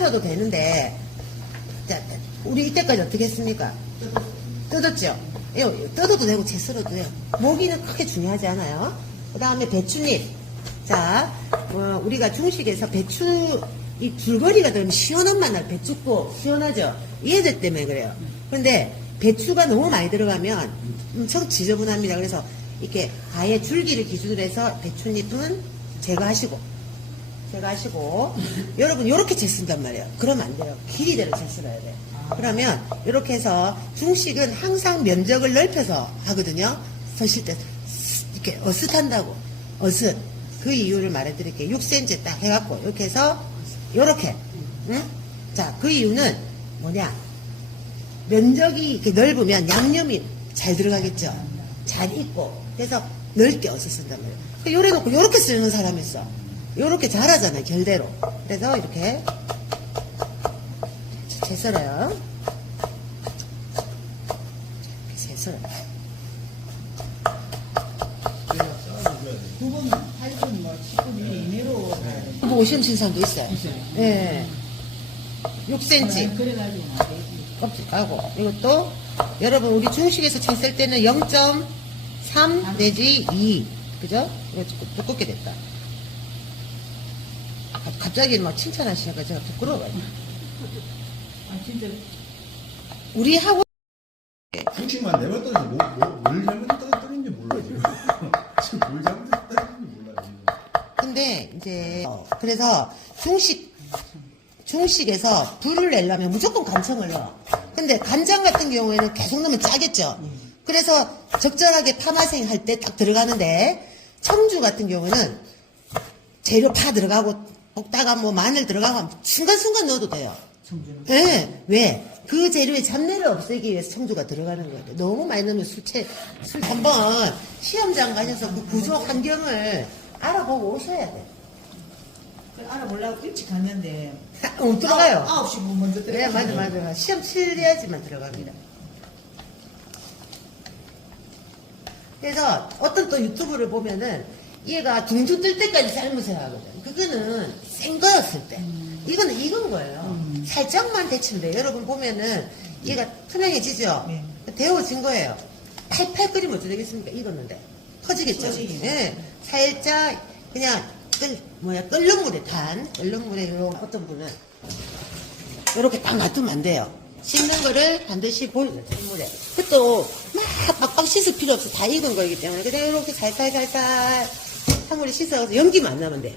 썰어도 되는데, 자, 우리 이때까지 어떻게 했습니까? 뜯었죠? 뜯어도 되고 채 썰어도 돼요. 모기는 크게 중요하지 않아요. 그 다음에 배추잎. 자, 우리가 중식에서 배추, 이 줄거리가 들으면 시원한 맛 날 배추고 시원하죠? 얘들 때문에 그래요. 근데 배추가 너무 많이 들어가면 엄청 지저분합니다. 그래서 이렇게 아예 줄기를 기준으로 해서 배추잎은 제거하시고 여러분 요렇게 채 쓴단 말이에요. 그러면 안 돼요. 길이대로 채 썰어야 돼요. 그러면 이렇게 해서 중식은 항상 면적을 넓혀서 하거든요. 서실 때 이렇게 어슷한다고. 어슷. 그 이유를 말해드릴게요. 6cm 딱 해갖고 이렇게 해서 요렇게. 응? 자, 그 이유는 뭐냐? 면적이 이렇게 넓으면 양념이 잘 들어가겠죠. 잘 익고. 그래서 넓게 어서 쓴단 말이에요. 요래 놓고 요렇게 쓰는 사람이 있어. 요렇게 잘하잖아요. 결대로. 그래서 이렇게 채 썰어요. 채 썰어요. 9분, 8분, 10분 이내로 뭐 오시는 사람도 있어요. 예. 6cm. 그래가지고 껍질 까고. 이것도, 여러분, 우리 중식에서 채 쓸 때는 0.3 내지 2. 그죠? 이거 두껍게 됐다. 갑자기 막 칭찬하시니까 제가 부끄러워요. 진짜 우리 하고, 중식만 내봤더니 뭘 잘못 떨어졌는지 몰라 지금. 지금 뭘 잘못 떨어졌는지 몰라 지금. 근데, 이제, 그래서 중식에서 불을 내려면 무조건 간청을 넣어. 근데 간장 같은 경우에는 계속 넣으면 짜겠죠? 그래서 적절하게 파마생 할 때 딱 들어가는데, 청주 같은 경우는 재료 파 들어가고, 볶다가 뭐 마늘 들어가고 순간순간 넣어도 돼요. 청주는 예. 왜? 그 재료의 잡내를 없애기 위해서 청주가 들어가는 거예요. 너무 많이 넣으면 술 한번 시험장 가셔서 그 구조 환경을 알아보고 오셔야 돼. 알아보려고 일찍 갔는데 들어가요. 9시 분 먼저 네, 들어가요. 맞아. 시험 치러야지만 들어갑니다. 그래서 어떤 또 유튜브를 보면은 얘가 둥둥 뜰 때까지 삶으셔야 하거든. 그거는 생 거였을 때. 이거는 익은 거예요. 살짝만 데치면 돼요. 여러분 보면은 얘가 투명해지죠? 네. 데워진 거예요. 팔팔 끓이면 어떻게 되겠습니까? 익었는데. 커지겠죠? 커지겠죠. 네. 살짝 그냥 끓는 물에 끓는 물에 어떤 분은 이렇게 딱 놔두면 안 돼요. 씻는 거를 반드시 보여줘요. 물에. 그것도 막 빡빡 씻을 필요 없어. 다 익은 거이기 때문에. 그냥 이렇게 살살살살 찬물에 씻어서 연기만 안 나면 돼요.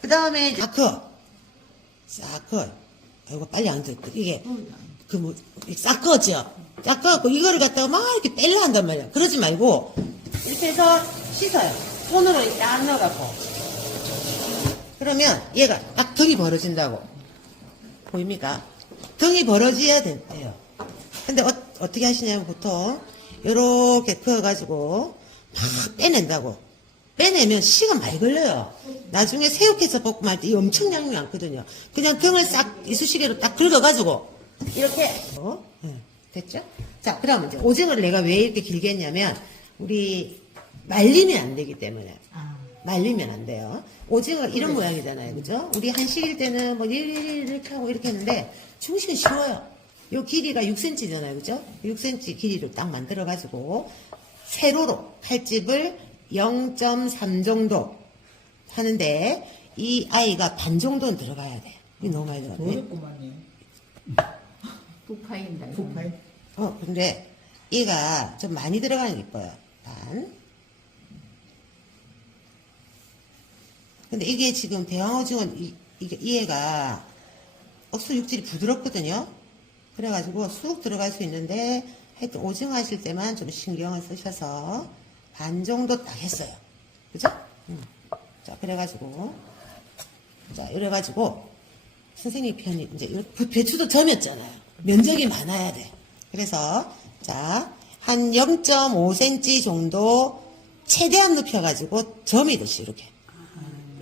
그 다음에 사커. 이거 빨리 안 들고. 이게, 싹 꺼죠? 싹 꺼갖고 이거를 갖다가 막 이렇게 뺄려 한단 말이야. 그러지 말고, 이렇게 해서 씻어요. 손으로 이렇게 딱 넣어갖고. 그러면 얘가 딱 등이 벌어진다고. 보입니까? 등이 벌어져야 돼요. 근데 어떻게 하시냐면 보통, 요렇게 그어가지고, 막 빼낸다고. 빼내면 시간 많이 걸려요. 나중에 새우캐서 볶음 할 때 이 엄청 양이 많거든요. 그냥 등을 싹 이쑤시개로 딱 긁어가지고 이렇게 네, 됐죠? 자, 그러면 이제 오징어를 내가 왜 이렇게 길게 했냐면 우리 말리면 안 되기 때문에 말리면 안 돼요. 오징어 이런 모양이잖아요, 그죠? 우리 한식일 때는 뭐 이렇게 하고 이렇게 했는데 중식은 쉬워요. 요 길이가 6cm잖아요, 그죠? 6cm 길이로 딱 만들어가지고 세로로 칼집을 0.3 정도 하는데 이 아이가 반 정도는 들어가야 돼. 이게 너무 많이 들어가네. 어렵구만요. 부파인다. 부파이. 근데 얘가 좀 많이 들어가는 게 이뻐요. 반. 근데 이게 지금 대왕오징어는 이 애가 억수 육질이 부드럽거든요. 그래가지고 쑥 들어갈 수 있는데 하여튼 오징어 하실 때만 좀 신경을 쓰셔서 반 정도 딱 했어요. 그죠? 자, 그래가지고. 자, 이래가지고. 선생님 편이, 이제, 배추도 점였잖아요. 면적이 많아야 돼. 그래서, 자, 한 0.5cm 정도 최대한 눕혀가지고 점이듯이, 이렇게.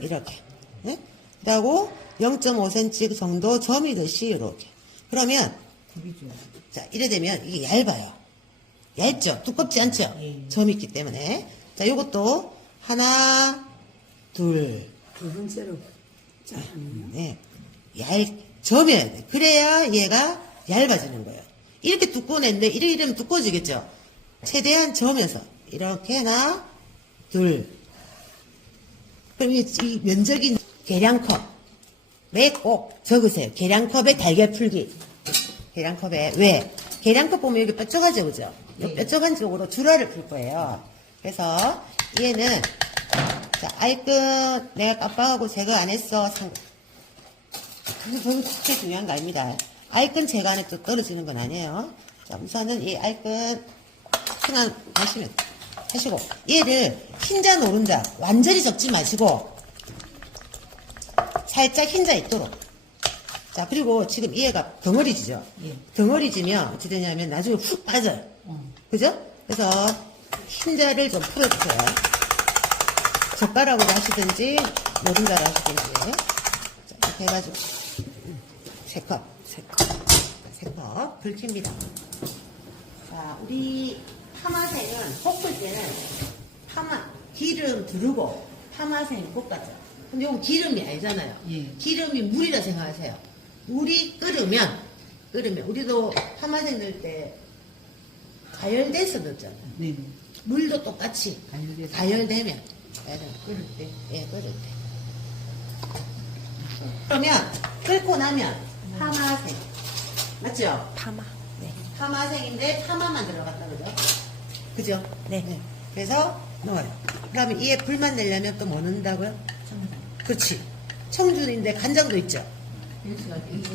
이렇게. 네? 그리고 0.5cm 정도 점이듯이, 이렇게. 그러면, 자, 이래 되면 이게 얇아요. 얇죠? 두껍지 않죠? 점이 있기 때문에. 자, 요것도 하나, 둘. 두 번째로. 네. 점여야 돼. 그래야 얘가 얇아지는 거예요. 이렇게 두꺼운 애인데 이렇게 되면 두꺼워지겠죠. 최대한 점여서 이렇게 하나, 둘. 그럼 이 면적이 계량컵에 꼭 적으세요. 계량컵에 달걀 풀기. 계량컵에 왜? 계량컵 보면 여기 뾰족하죠, 그죠? 이 뾰족한 쪽으로 주라를 풀 거예요. 그래서 얘는 자, 아이끈 내가 깜빡하고 제거 안 했어. 그건 그렇게 중요한 거 아닙니다. 아이끈 제거 안에 또 떨어지는 건 아니에요. 자, 우선은 이 아이끈 그냥 하시고 얘를 흰자 노른자 완전히 적지 마시고 살짝 흰자 있도록. 자, 그리고 지금 얘가 덩어리지죠? 예. 덩어리지면 어찌 되냐면 나중에 훅 빠져요. 그죠? 그래서 흰자를 좀 풀어주세요. 젓가락으로 하시든지 노른자로 하시든지. 자, 이렇게 해가지고 세 컵 불 킵니다. 자, 우리 파마생은 볶을 때는 기름 두르고 파마생 볶았죠. 근데 이건 기름이 아니잖아요. 예. 기름이 물이라 생각하세요. 물이 끓으면 우리도 파마생 넣을 때 가열돼서 넣잖아요. 네. 물도 똑같이 가열돼서. 가열되면 끓을 때, 끓을 때. 그러면 끓고 나면 파마생 맞죠? 파마. 네. 파마생인데 파마만 들어갔다 그죠? 네. 그래서 넣어요. 그러면 이에 불만 내려면 또 뭐 넣는다고요? 그렇지. 청주인데 간장도 있죠.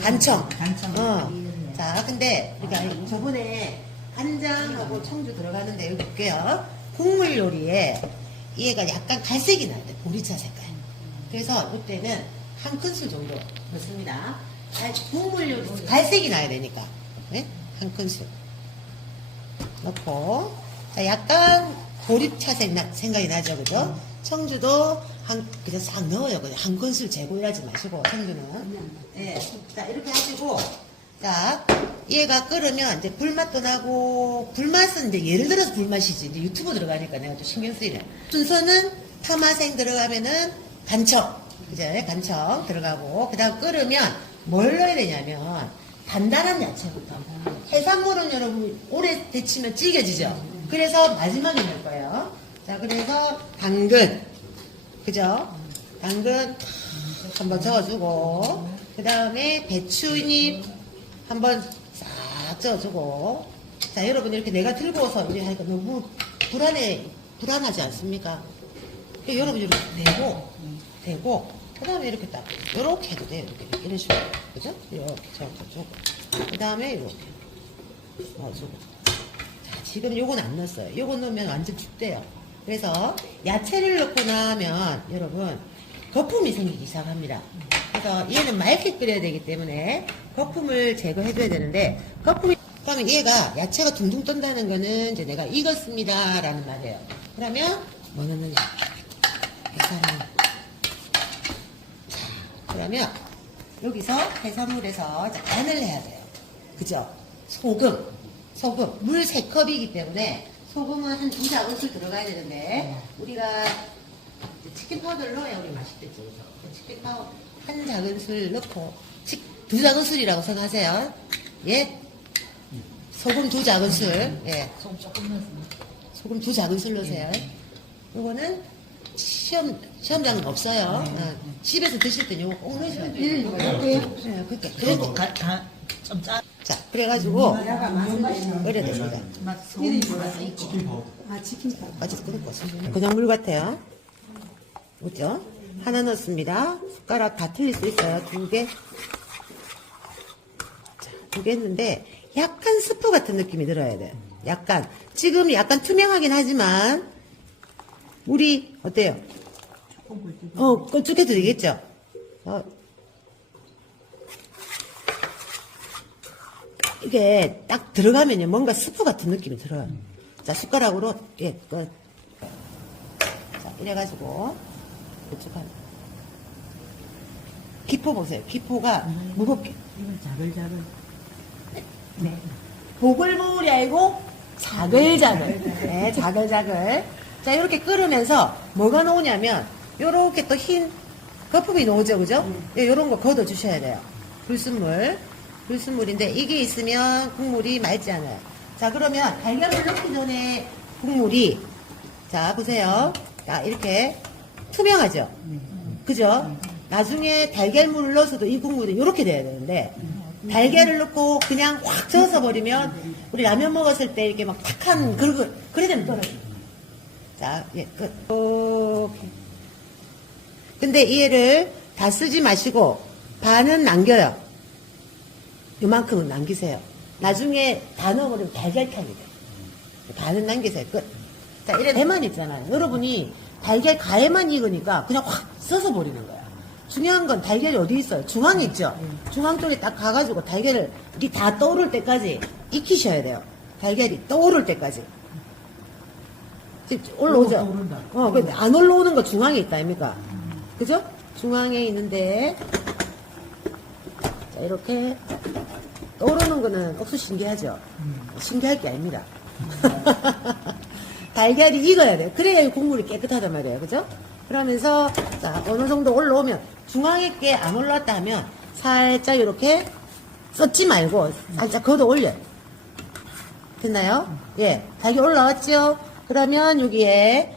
간청. 간청. 자, 근데 우리가 저번에 간장하고 청주 들어가는데 여기 볼게요. 국물 요리에 얘가 약간 갈색이 나야 돼. 보리차 색깔. 그래서 이때는 한 큰술 정도 넣습니다. 국물 요리 갈색이 나야 되니까. 네? 한 큰술 넣고 자, 약간 보리차 생각이 나죠, 그죠? 청주도 그냥 싹 넣어요. 그냥 한 큰술 재고일하지 마시고 청주는. 네. 자, 이렇게 하시고 자, 얘가 끓으면 이제 불맛도 나고 불맛은 이제 예를 들어서 불맛이지 이제 유튜브 들어가니까 내가 좀 신경 쓰이네. 순서는 파마생 들어가면은 간청, 그죠? 간청 들어가고 그다음 끓으면 뭘 넣어야 되냐면 단단한 야채부터. 해산물은 여러분 오래 데치면 찌개지죠. 그래서 마지막에 넣을 거예요. 자, 그래서 당근, 그죠? 당근 한번 저어주고 그 다음에 배추잎 한번 싹 저어주고 자, 여러분 이렇게 내가 들고 와서 이렇게 하니까 너무 불안하지 않습니까? 여러분 이렇게 대고 그 다음에 이렇게 딱 이렇게 해도 돼요. 이렇게 이런 식으로 그죠? 이렇게 저어주고 그 다음에 이렇게 넣어주고 자, 지금 요건 안 넣었어요. 요건 넣으면 완전 죽대요. 그래서 야채를 넣고 나면 여러분 거품이 생기기 시작합니다. 그래서 얘는 맑게 끓여야 되기 때문에 거품을 제거해줘야 되는데 그러면 얘가 야채가 둥둥 떤다는 거는 이제 내가 익었습니다 라는 말이에요. 그러면 뭐 넣느냐 해산물. 자, 그러면 여기서 해산물에서 간을 해야 돼요. 그죠? 소금 물 3컵이기 때문에 소금은 한 2작은술 들어가야 되는데 우리가 치킨 파우더를 넣어야 우리 맛있겠죠. 치킨 파우더 한 작은술 넣고 2작은술이라고 생각하세요. 예? 소금 2작은술. 예. 소금 조금 넣어서. 소금 2작은술 넣으세요. 이거는 시험장은 없어요. 집에서 드실 때는 이거 꼭 넣으셔야 돼요. 그렇게. 그래도 좀 짜. 자, 그래가지고 끓여야 됩니다. 치킨 파우더. 아직 끓고 그냥 물 같아요. 그죠? 하나 넣습니다. 숟가락 다 틀릴 수 있어요. 2개. 자, 2개 했는데 약간 스프 같은 느낌이 들어야 돼. 약간 지금 약간 투명하긴 하지만 물이 어때요? 껄쭉해도 되겠죠? 이게 딱 들어가면요 뭔가 스프 같은 느낌이 들어요. 자, 숟가락으로 끝. 자, 이래가지고 껄쭉한 기포 보세요. 기포가 무겁게. 이건 자글자글. 네. 보글보글이 아니고 자글자글. 네, 자글자글. 자, 이렇게 끓으면서 뭐가 나오냐면 요렇게 또 흰 거품이 나오죠, 그죠? 네, 요런 거 걷어 주셔야 돼요. 불순물인데 이게 있으면 국물이 맑지 않아요. 자, 그러면 달걀을 넣기 전에 국물이, 자, 보세요. 자, 이렇게 투명하죠? 그죠? 나중에 달걀물을 넣어서도 이 국물이 이렇게 돼야 되는데, 달걀을 넣고 그냥 확 저어서 버리면, 우리 라면 먹었을 때 이렇게 막 탁한, 그래 되면 떨어져요. 자, 예, 끝. 이렇게. 근데 얘를 다 쓰지 마시고, 반은 남겨요. 요만큼은 남기세요. 나중에 다 넣어버리면 달걀탕이 돼요. 반은 남기세요. 끝. 자, 이래 배만 있잖아요. 여러분이 달걀 가에만 익으니까 그냥 확 써서 버리는 거야. 중요한 건 달걀이 어디 있어요? 중앙에 있죠? 중앙 쪽에 딱 가가지고 달걀을 이게 다 떠오를 때까지 익히셔야 돼요. 달걀이 떠오를 때까지. 지금 올라오죠? 떠오른다. 근데 안 올라오는 거 중앙에 있다, 아닙니까? 그죠? 중앙에 있는데, 자, 이렇게 떠오르는 거는 억수 신기하죠? 신기할 게 아닙니다. 달걀이 익어야 돼요. 그래야 국물이 깨끗하단 말이에요. 그죠? 그러면서, 자, 어느 정도 올라오면, 중앙에 게 안 올라왔다 하면, 살짝 이렇게 썩지 말고, 살짝 걷어 올려요. 됐나요? 예. 달걀 올라왔죠? 그러면 여기에,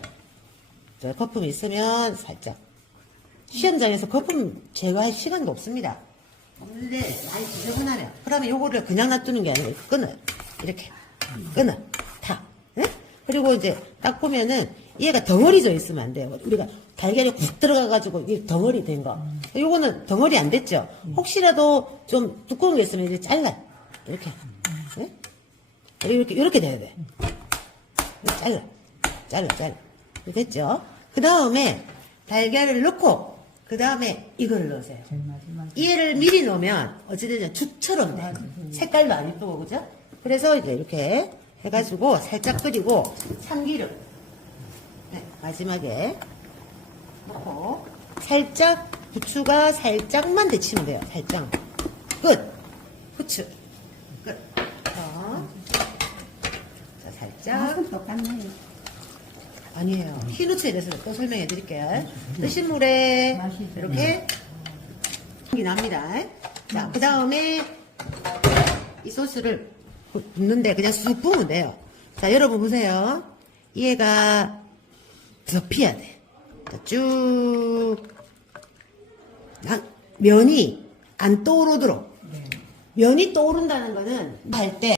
저 거품이 있으면 살짝. 시험장에서 거품 제거할 시간도 없습니다. 없는데, 많이 지저분하네요. 그러면 요거를 그냥 놔두는 게 아니라 끊어요. 이렇게. 끊어. 다. 예? 그리고 이제 딱 보면은 얘가 덩어리 져 있으면 안 돼요. 우리가 달걀이 쿡 들어가가지고 이게 덩어리 된 거. 요거는 덩어리 안 됐죠? 혹시라도 좀 두꺼운 게 있으면 이제 잘라요. 이렇게. 예? 이렇게 돼야 돼. 잘라. 됐죠? 그 다음에 달걀을 넣고, 그 다음에 이거를 넣으세요. 제일 마지막에. 얘를 미리 넣으면 어찌되든 죽처럼 돼. 색깔도 안 이쁘고, 그죠? 그래서 이제 이렇게 해가지고 살짝 끓이고 참기름. 네, 마지막에 넣고 살짝 부추가 살짝만 데치면 돼요. 살짝. 끝. 후추. 끝. 자, 살짝. 맛은 똑같네요. 아니에요. 흰 후추에 대해서 또 설명해 드릴게요. 뜨신 물에 맛이 이렇게 향이 납니다. 자, 그 다음에 이 소스를 붓는데 그냥 쑥 부으면 돼요. 자, 여러분 보세요. 얘가 덮여야 돼. 자, 쭉. 면이 안 떠오르도록. 면이 떠오른다는 거는 할 때